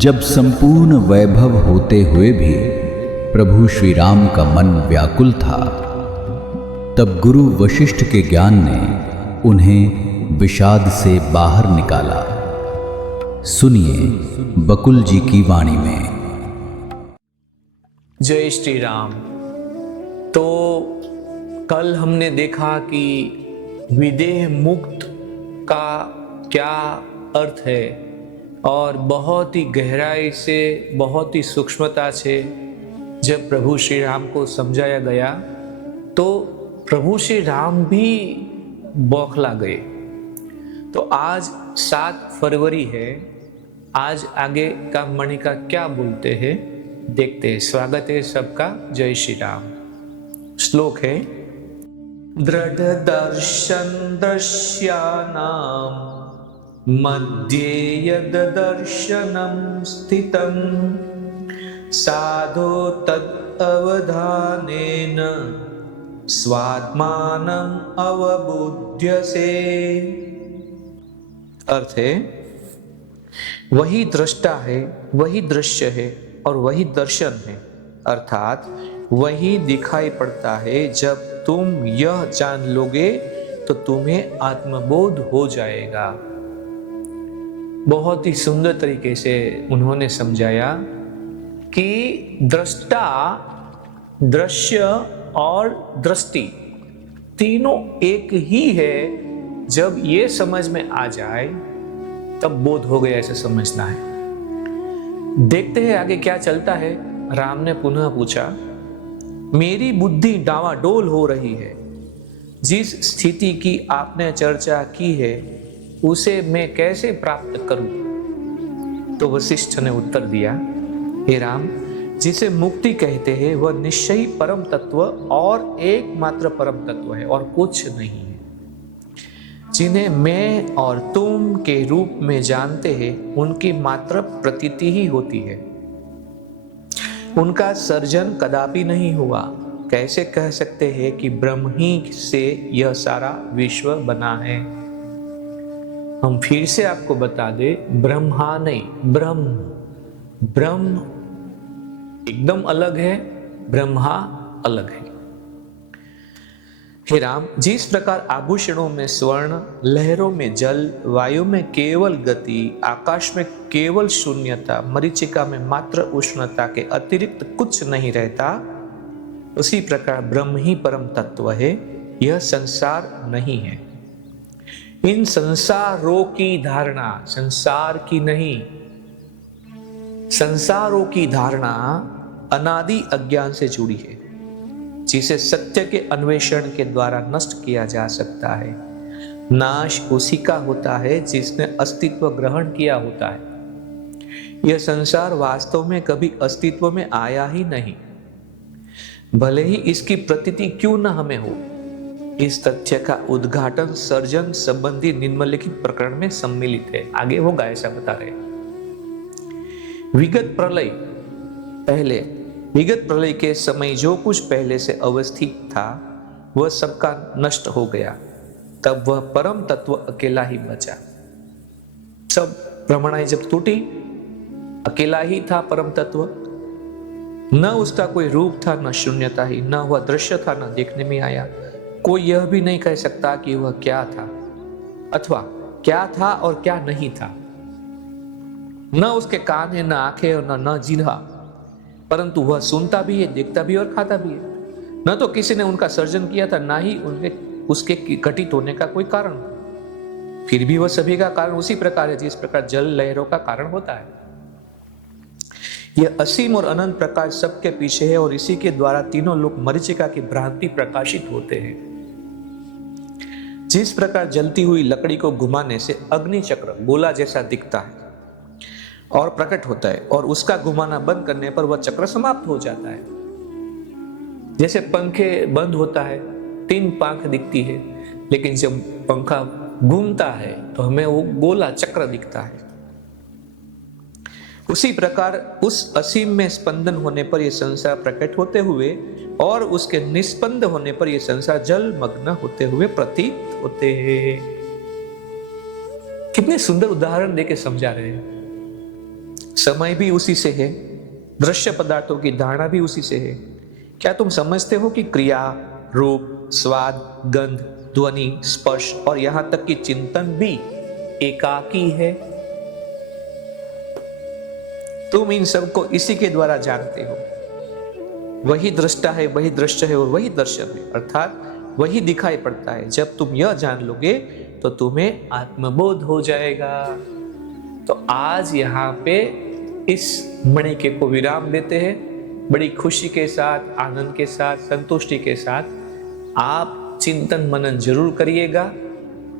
जब संपूर्ण वैभव होते हुए भी प्रभु श्री राम का मन व्याकुल था, तब गुरु वशिष्ठ के ज्ञान ने उन्हें विषाद से बाहर निकाला। सुनिए बकुल जी की वाणी में। जय श्री राम। तो कल हमने देखा कि विदेह मुक्त का क्या अर्थ है और बहुत ही गहराई से, बहुत ही सूक्ष्मता से जब प्रभु श्री राम को समझाया गया तो प्रभु श्री राम भी बौखला गए। तो आज 7 फरवरी है। आज आगे का मणिका क्या बोलते हैं देखते हैं। स्वागत है सबका। जय श्री राम। श्लोक है, दृढ़ दर्शन दृश्यानाम मध्ये यद दर्शनम स्थितं साधो तद अवधानेन स्वात्मानं अवबुध्यसे। अर्थ है, वही दृष्टा है, वही दृश्य है और वही दर्शन है। अर्थात वही दिखाई पड़ता है। जब तुम यह जान लोगे तो तुम्हें आत्मबोध हो जाएगा। बहुत ही सुंदर तरीके से उन्होंने समझाया कि दृष्टा, दृश्य और दृष्टि तीनों एक ही है। जब ये समझ में आ जाए तब बोध हो गया, ऐसे समझना है। देखते हैं आगे क्या चलता है। राम ने पुनः पूछा, मेरी बुद्धि डावाडोल हो रही है। जिस स्थिति की आपने चर्चा की है उसे मैं कैसे प्राप्त करूं? तो वशिष्ठ ने उत्तर दिया, हे राम, जिसे मुक्ति कहते हैं वह निश्चयी परम तत्व और एकमात्र परम तत्व है और कुछ नहीं है। जिन्हें मैं और तुम के रूप में जानते हैं उनकी मात्र प्रतीति ही होती है। उनका सर्जन कदापि नहीं हुआ। कैसे कह सकते हैं कि ब्रह्म ही से यह सारा विश्व बना है? हम फिर से आपको बता दे, ब्रह्मा नहीं, ब्रह्म एकदम अलग है, ब्रह्मा अलग है। हे राम, जिस प्रकार आभूषणों में स्वर्ण, लहरों में जल, वायु में केवल गति, आकाश में केवल शून्यता, मरीचिका में मात्र उष्णता के अतिरिक्त कुछ नहीं रहता, उसी प्रकार ब्रह्म ही परम तत्व है। यह संसार नहीं है। इन संसारों की धारणा, संसार की नहीं, संसारों की धारणा अनादि अज्ञान से जुड़ी है, जिसे सत्य के अन्वेषण के द्वारा नष्ट किया जा सकता है। नाश उसी का होता है जिसने अस्तित्व ग्रहण किया होता है। यह संसार वास्तव में कभी अस्तित्व में आया ही नहीं, भले ही इसकी प्रतीति क्यों न हमें हो। इस तथ्य का उद्घाटन सर्जन संबंधी निम्नलिखित प्रकरण में सम्मिलित है। आगे होगा ऐसा बता रहे। विगत प्रलय के समय जो कुछ पहले से अवस्थित था वह सबका नष्ट हो गया। तब वह परम तत्व अकेला ही बचा। सब ब्रह्मणाएं जब टूटी, अकेला ही था परम तत्व। न उसका कोई रूप था, न शून्यता ही, न वह दृश्य था, न देखने में आया। कोई यह भी नहीं कह सकता कि वह क्या था अथवा क्या था और क्या नहीं था। न उसके कान है, न आंखें और न जिह्वा, परंतु वह सुनता भी है, देखता भी और खाता भी है। न तो किसी ने उनका सर्जन किया था, ना ही उसके घटित होने का कोई कारण। फिर भी वह सभी का कारण उसी प्रकार है जिस प्रकार जल लहरों का कारण होता है। यह असीम और अनंत प्रकाश सबके पीछे है और इसी के द्वारा तीनों लोग मरीचिका की भ्रांति प्रकाशित होते हैं। जिस प्रकार जलती हुई लकड़ी को घुमाने से अग्नि चक्र गोला जैसा दिखता है और प्रकट होता है, और उसका घुमाना बंद करने पर वह चक्र समाप्त हो जाता है। जैसे पंखे बंद होता है, 3 पंख दिखती है, लेकिन जब पंखा घूमता है तो हमें वो गोला चक्र दिखता है। उसी प्रकार उस असीम में स्पंदन होने पर यह संसार प्रकट होते हुए और उसके निस्पंद होने पर यह संसार जलमग्न होते हुए प्रतीत होते हैं। कितने सुंदर उदाहरण देके समझा रहे हैं। समय भी उसी से है, दृश्य पदार्थों की धारणा भी उसी से है। क्या तुम समझते हो कि क्रिया, रूप, स्वाद, गंध, ध्वनि, स्पर्श और यहां तक कि चिंतन भी एकाकी है? तुम इन सब को इसी के द्वारा जानते हो। वही दृष्टा है, वही दृश्य है और वही दर्शन है, अर्थात वही दिखाई पड़ता है। जब तुम यह जान लोगे तो तुम्हें आत्मबोध हो जाएगा। तो आज यहाँ पे इस मणि के को विराम देते हैं। बड़ी खुशी के साथ, आनंद के साथ, संतुष्टि के साथ आप चिंतन मनन जरूर करिएगा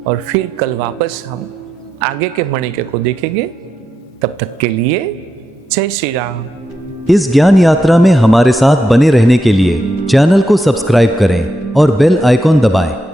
और फिर कल वापस हम आगे के मणि के को देखेंगे। तब तक के लिए जय श्री राम। इस ज्ञान यात्रा में हमारे साथ बने रहने के लिए चैनल को सब्सक्राइब करें और बेल आइकॉन दबाएं।